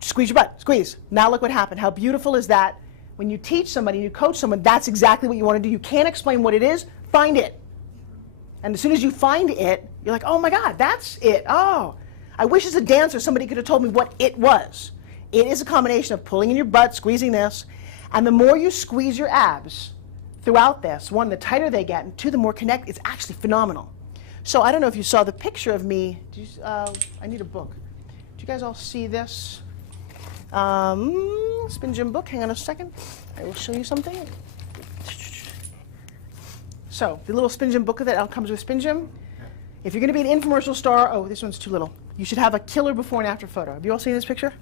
Squeeze your butt, squeeze. Now look what happened. How beautiful is that? When you teach somebody, you coach someone, that's exactly what you want to do. You can't explain what it is, find it. And as soon as you find it, you're like, oh my God, that's it. Oh, I wish as a dancer somebody could have told me what it was. It is a combination of pulling in your butt, squeezing this, and the more you squeeze your abs throughout this, one, the tighter they get, and two, the more connect, it's actually phenomenal. So I don't know if you saw the picture of me. I need a book. Do you guys all see this? Spin Gym book. Hang on a second. I will show you something. So the little Spin Gym book that comes with Spin Gym. If you're going to be an infomercial star, oh, this one's too little. You should have a killer before and after photo. Have you all seen this picture?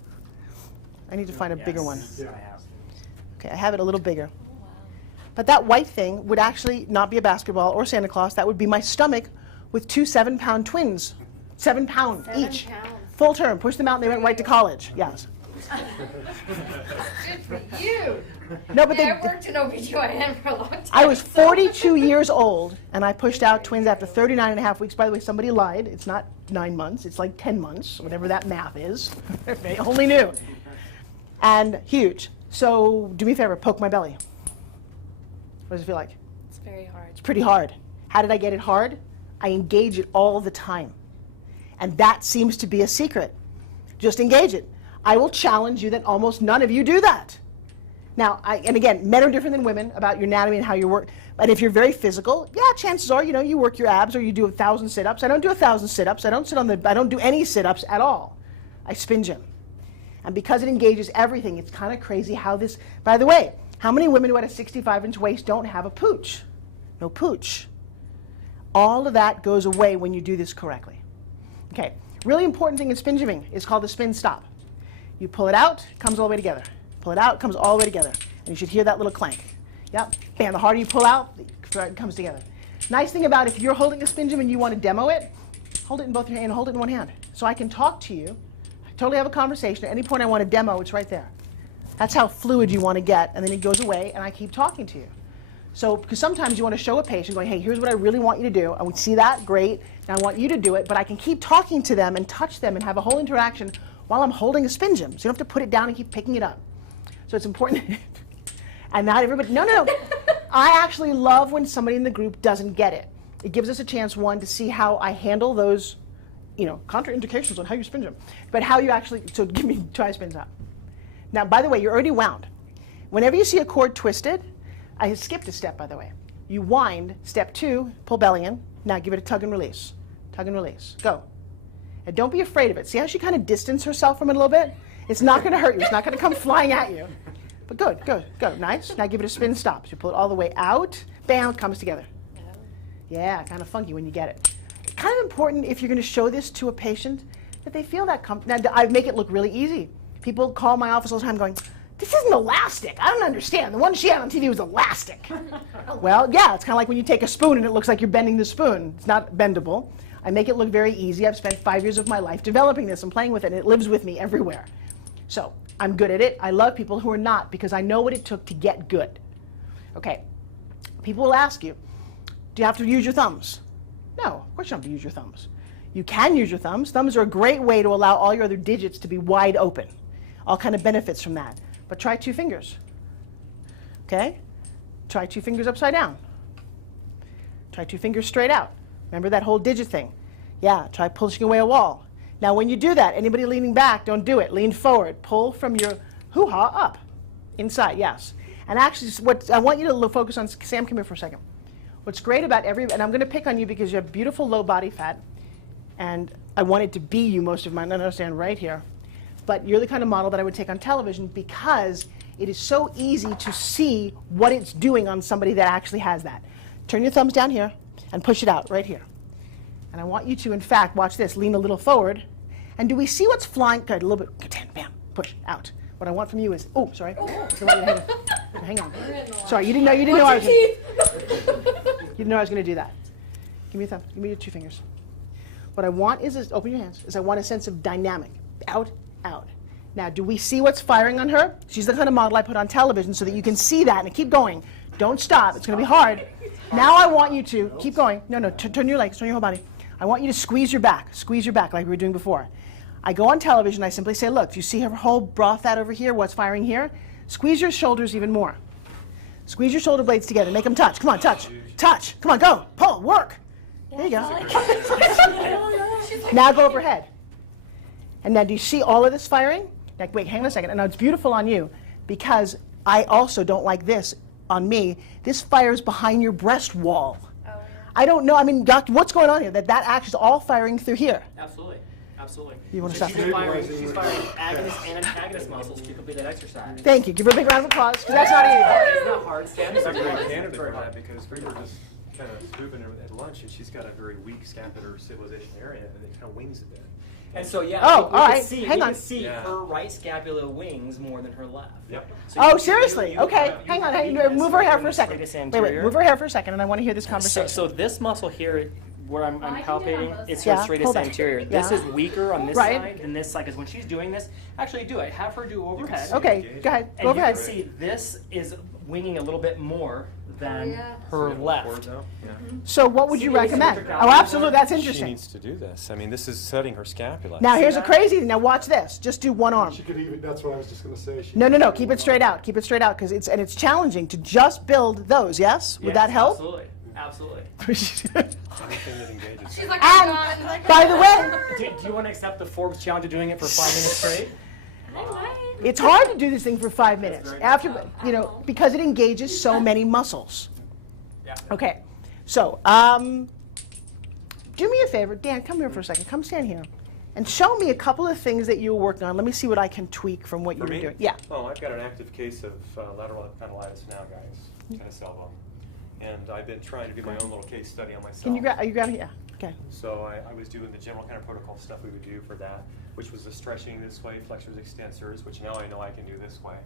I need to find a bigger one. Okay, I have it a little bigger. But that white thing would actually not be a basketball or Santa Claus. That would be my stomach with two 7-pound twins. 7 pounds each. 7 pounds. Full term. Pushed them out and they went right to college. Yes. Good for you. No, but I worked in OBGYN for a long time. I was 42 years old, and I pushed out twins after 39 and a half weeks. By the way, somebody lied. It's not 9 months. It's like 10 months, whatever that math is. They only knew. And huge. So do me a favor, poke my belly. What does it feel like? It's very hard. It's pretty hard. How did I get it hard? I engage it all the time. And that seems to be a secret. Just engage it. I will challenge you that almost none of you do that. Now, and again, men are different than women about your anatomy and how you work. But if you're very physical, yeah, chances are, you work your abs or you do 1,000 sit-ups. I don't do 1,000 sit-ups. I don't do any sit-ups at all. I spin gym. And because it engages everything, it's kind of crazy how this, by the way, how many women who had a 65-inch waist don't have a pooch? No pooch. All of that goes away when you do this correctly. Okay, really important thing in spin gymming is called the spin stop. You pull it out, it comes all the way together. Pull it out, it comes all the way together. And you should hear that little clank. Yep, bam, the harder you pull out, it comes together. Nice thing about if you're holding a spin gym and you want to demo it, hold it in both your hands, hold it in one hand. So I can talk to you, totally have a conversation. At any point I want to demo, it's right there. That's how fluid you want to get, and then it goes away, and I keep talking to you. So, because sometimes you want to show a patient going, hey, here's what I really want you to do. I would see that, great, and I want you to do it, but I can keep talking to them and touch them and have a whole interaction while I'm holding a spin gym. So you don't have to put it down and keep picking it up. So it's important. And not everybody, no. I actually love when somebody in the group doesn't get it. It gives us a chance, one, to see how I handle those, contraindications on how you spin gym, but how you actually, so give me, try spins up. Now, by the way, you're already wound. Whenever you see a cord twisted, I skipped a step, by the way. You wind, step 2, pull belly in. Now give it a tug and release. Tug and release. Go. And don't be afraid of it. See how she kind of distanced herself from it a little bit? It's not going to hurt you. It's not going to come flying at you. But good, good, go. Nice. Now give it a spin stop. So you pull it all the way out. Bam, it comes together. Yeah, kind of funky when you get it. Kind of important if you're going to show this to a patient that they feel that comfort. Now, I make it look really easy. People call my office all the time going, this isn't elastic. I don't understand. The one she had on TV was elastic. Well, yeah, it's kind of like when you take a spoon and it looks like you're bending the spoon. It's not bendable. I make it look very easy. I've spent 5 years of my life developing this and playing with it, and it lives with me everywhere. So I'm good at it. I love people who are not because I know what it took to get good. Okay, people will ask you, do you have to use your thumbs? No, of course you don't have to use your thumbs. You can use your thumbs. Thumbs are a great way to allow all your other digits to be wide open. All kind of benefits from that. But try 2 fingers. Okay? Try 2 fingers upside down. Try 2 fingers straight out. Remember that whole digit thing? Yeah, try pushing away a wall. Now when you do that, anybody leaning back, don't do it. Lean forward. Pull from your hoo-ha up. Inside, yes. And actually, what I want you to focus on, Sam, come here for a second. What's great about and I'm going to pick on you because you have beautiful low body fat, and I wanted to be you most of mine. I understand right here. But you're the kind of model that I would take on television because it is so easy to see what it's doing on somebody that actually has that. Turn your thumbs down here and push it out right here. And I want you to, in fact, watch this, lean a little forward. And do we see what's flying? Good, a little bit, bam, push, out. What I want from you is, oh, sorry. Hang on. Sorry, you didn't know I was going to do that. Give me your thumb, give me your 2 fingers. What I want is open your hands, I want a sense of dynamic. Out, out. Now, do we see what's firing on her? She's the kind of model I put on television so that you can see that and keep going. Don't stop, it's going to be hard. Now I want you to keep going. No, turn your legs, turn your whole body. I want you to squeeze your back like we were doing before. I go on television, I simply say, look, do you see her whole bra fat over here, what's firing here? Squeeze your shoulders even more. Squeeze your shoulder blades together, make them touch. Come on, touch, touch. Come on, go, pull, work. There you go. Now go overhead. And now do you see all of this firing? Now, wait, hang on a second. And now it's beautiful on you because I also don't like this on me. This fires behind your breast wall. Oh, yeah. I don't know, I mean, doctor, what's going on here? That actually is all firing through here. Absolutely. Absolutely. You want to So stop? she's firing agonist and antagonist muscles to complete that exercise. Thank you. Give her a big round of applause, because that's not easy. It's not hard. Stand She's a up. great candidate for that because we were just kind of scooping her at lunch, and she's got a very weak scapular stabilization area, and it kind of wings a bit. And so, yeah, Oh, we all can right. see, Hang we on. can see Yeah. her right scapula wings more than her left. Yep. So you- Oh, seriously? you- Okay, you- hang on. you- Move her hair for a you- second. this Wait, anterior. move her hair for a second, and I want to hear this So, conversation. so this muscle here, where I'm I can do it on palpating, both it's sides. her Yeah, stratus hold on. anterior. This Yeah. is weaker on this Right. side than this side, because when she's doing this, actually do it. Have her do overhead. Okay, go ahead. And Go you ahead. can see this is winging a little bit more than yeah. her Forward left. now? Yeah. So what would you See the recommend? asymmetric Oh, absolutely. That's She interesting. needs to do this. I mean, this is setting her scapula. Now, here's a that? crazy thing. Now, watch this. Just do one arm. She could even, that's what I was just going to say. She No, could do keep one it straight arm. out. Keep it straight out, because it's challenging to just build those, yes? Would Yes, that help? Absolutely. Absolutely. Anything that engages. She's like, And, oh God. Like, by the way, Do you want to accept the Forbes challenge of doing it for 5 minutes straight? I might. it's hard to do this thing for 5 minutes. very After, because it engages so many muscles. Yeah. Okay, so do me a favor, Dan, come here for a second. Come stand here, and show me a couple of things that you were working on. Let me see what I can tweak from what you For were me? doing. Yeah. Oh, I've got an active case of lateral epipendylitis now, guys. Tennis elbow. And I've been trying to do my own little case study on myself. Can you grab? Are you grabbing? Yeah. Okay. So I was doing the general kind of protocol stuff we would do for that, which was the stretching this way, flexors, extensors, which now I know I can do this way.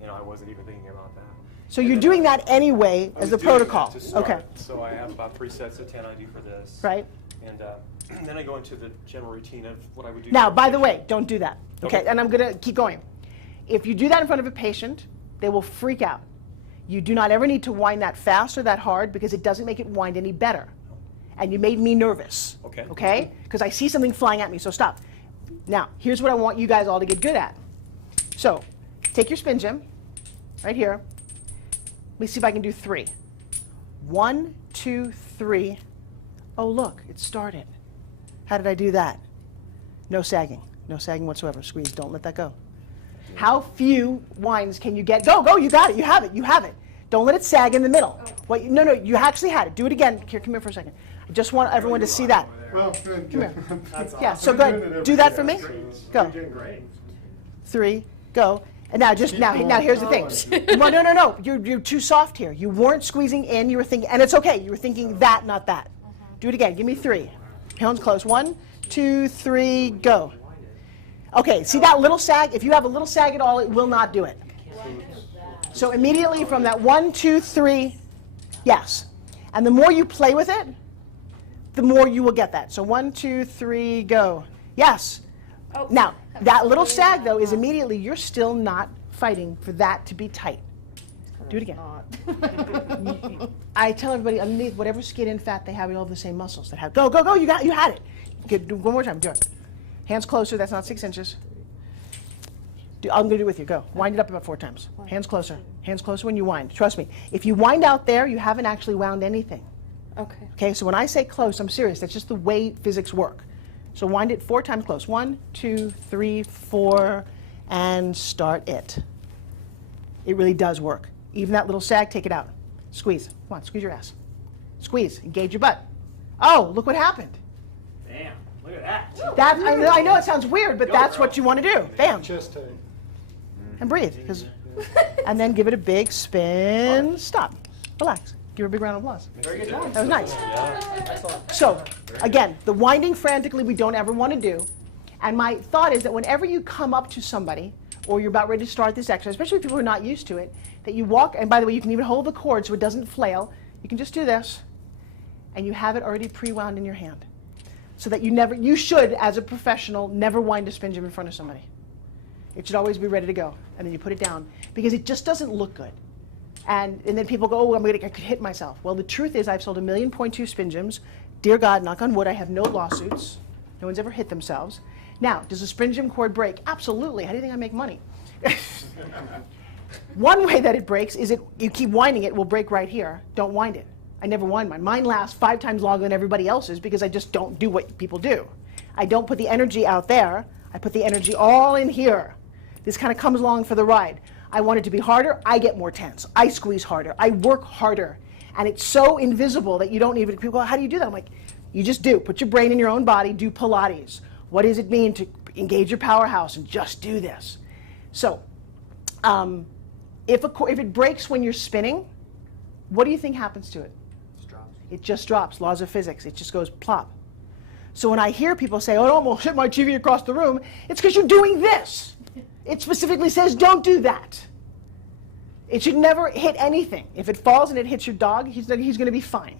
You know, I wasn't even thinking about that. So And you're then doing that anyway I as was a doing protocol. that to start. Okay. So I have about 3 sets of 10 I do for this. Right. And then I go into the general routine of what I would do. Now, for by the patient. way, don't do that. Okay. Okay. And I'm gonna keep going. If you do that in front of a patient, they will freak out. You do not ever need to wind that fast or that hard because it doesn't make it wind any better. And you made me nervous. Okay. Okay? Because I see something flying at me, so stop. Now, here's what I want you guys all to get good at. So, take your spin gym, right here. Let me see if I can do 3. 1, 2, 3. Oh, look, it started. How did I do that? No sagging. No sagging whatsoever. Squeeze. Don't let that go. How few winds can you get? Go, go, you got it. You have it. You have it. Don't let it sag in the middle. What, no, you actually had it. Do it again. Here, come here for a second. I just want everyone to see that. Well, good. Come here. That's Yeah, awesome. so I've go been ahead. doing it Do every that day, for me. so Go. You're doing great. 3, go. And now, now here's the thing. Well, no. You're too soft here. You weren't squeezing in. You were thinking, and it's okay. You were thinking that, not that. Do it again. Give me 3. Hands close. 1, 2, 3, go. Okay, see that little sag? If you have a little sag at all, it will not do it. So immediately from that 1, 2, 3, yes. And the more you play with it, the more you will get that. So 1, 2, 3, go. Yes. Oh. Now, that little sag, though, is immediately you're still not fighting for that to be tight. Do it again. I tell everybody underneath whatever skin and fat they have, you all have the same muscles that have. Go, go, go! You had it. Good. Do one more time. Do it. Hands closer. That's not 6 inches. I'm gonna do it with you. Go. Wind it up about 4 times. Hands closer. Hands closer when you wind. Trust me. If you wind out there, you haven't actually wound anything. Okay. Okay. So when I say close, I'm serious. That's just the way physics work. So wind it 4 times close. 1, 2, 3, 4, and start it. It really does work. Even that little sag, take it out. Squeeze. Come on, squeeze your ass. Squeeze. Engage your butt. Oh, look what happened. Damn, look at that. That I know it sounds weird, but that's what you want to do. Bam. Chest tight. And breathe. And then give it a big spin. Stop. Relax. Give her a big round of applause. Very good job. That was nice. Yeah. Excellent. So, again, the winding frantically we don't ever want to do. And my thought is that whenever you come up to somebody or you're about ready to start this exercise, especially people who are not used to it, that you walk, and by the way, you can even hold the cord so it doesn't flail. You can just do this, and you have it already pre-wound in your hand. So that you should, as a professional, never wind a spin gym in front of somebody. It should always be ready to go, and then you put it down, because it just doesn't look good. And then people go, oh, I could hit myself. Well, the truth is I've sold 1.2 million spin gyms. Dear God, knock on wood, I have no lawsuits. No one's ever hit themselves. Now, does a spring gym cord break? Absolutely. How do you think I make money? One way that it breaks is you keep winding it, will break right here. Don't wind it. I never wind mine. Mine lasts 5 times longer than everybody else's because I just don't do what people do. I don't put the energy out there. I put the energy all in here. This kind of comes along for the ride. I want it to be harder. I get more tense. I squeeze harder. I work harder. And it's so invisible that you don't even, people go, how do you do that? I'm like, you just do. Put your brain in your own body. Do Pilates. What does it mean to engage your powerhouse and just do this? So, if it breaks when you're spinning, what do you think happens to it? It just drops. Laws of physics. It just goes plop. So when I hear people say, oh, I almost hit my TV across the room, it's because you're doing this. It specifically says don't do that. It should never hit anything. If it falls and it hits your dog, he's going to be fine.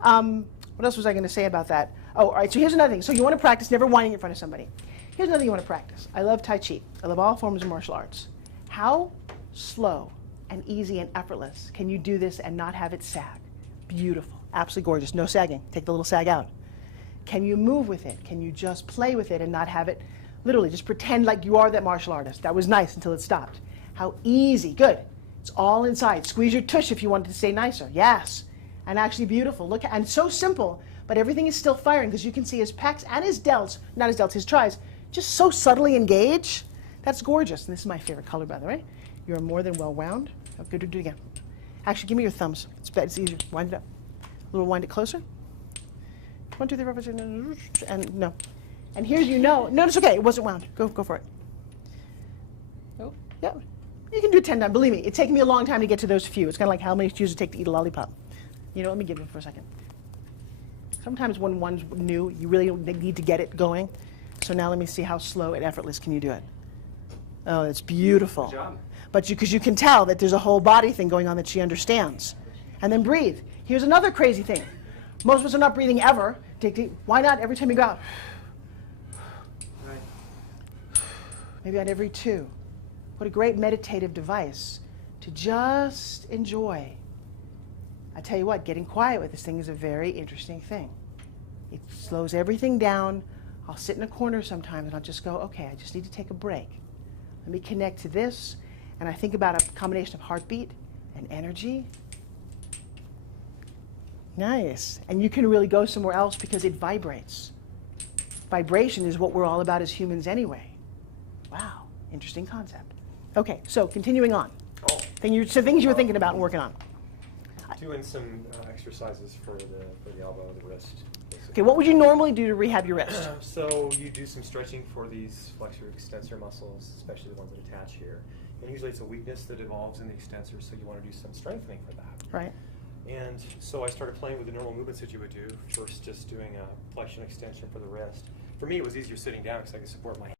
What else was I going to say about that? Oh, all right, so here's another thing. So you want to practice never whining in front of somebody. Here's another thing you want to practice. I love Tai Chi. I love all forms of martial arts. How slow and easy and effortless can you do this and not have it sag? Beautiful. Absolutely gorgeous. No sagging. Take the little sag out. Can you move with it? Can you just play with it and not have it, literally just pretend like you are that martial artist? That was nice until it stopped. How easy. Good. It's all inside. Squeeze your tush if you want it to stay nicer. Yes. And actually beautiful. Look, and so simple, but everything is still firing because you can see his pecs and his delts, not his delts, his tris, just so subtly engage. That's gorgeous. And this is my favorite color, by the way. You're more than well wound. Oh, good to do it again. Actually, give me your thumbs. It's better. It's easier. Wind it up. A little wind it closer. 1, 2, 3, 4, 5, 6, and no. And here's no, it's okay. It wasn't wound. Go for it. Oh, yeah. You can do 10 times. Believe me, it's taken me a long time to get to those few. It's kind of like how many chews it take to eat a lollipop. You know, let me give it for a second. Sometimes when one's new, you really need to get it going. So now let me see how slow and effortless can you do it. Oh, it's beautiful. Good job. But because you can tell that there's a whole body thing going on that she understands. And then breathe. Here's another crazy thing. Most of us are not breathing ever. Take deep. Why not every time you go out? Right. Maybe on every 2. What a great meditative device to just enjoy. I tell you what, getting quiet with this thing is a very interesting thing. It slows everything down. I'll sit in a corner sometimes and I'll just go, okay, I just need to take a break. Let me connect to this. And I think about a combination of heartbeat and energy. Nice. And you can really go somewhere else because it vibrates. Vibration is what we're all about as humans anyway. Wow, interesting concept. Okay, so continuing on. Oh. Things you were thinking about and working on. Doing some exercises for the elbow, the wrist. Basically. Okay, what would you normally do to rehab your wrist? So you do some stretching for these flexor extensor muscles, especially the ones that attach here. And usually it's a weakness that evolves in the extensors, so you want to do some strengthening for that. Right. And so I started playing with the normal movements that you would do. First, just doing a flexion extension for the wrist. For me, it was easier sitting down because I could support my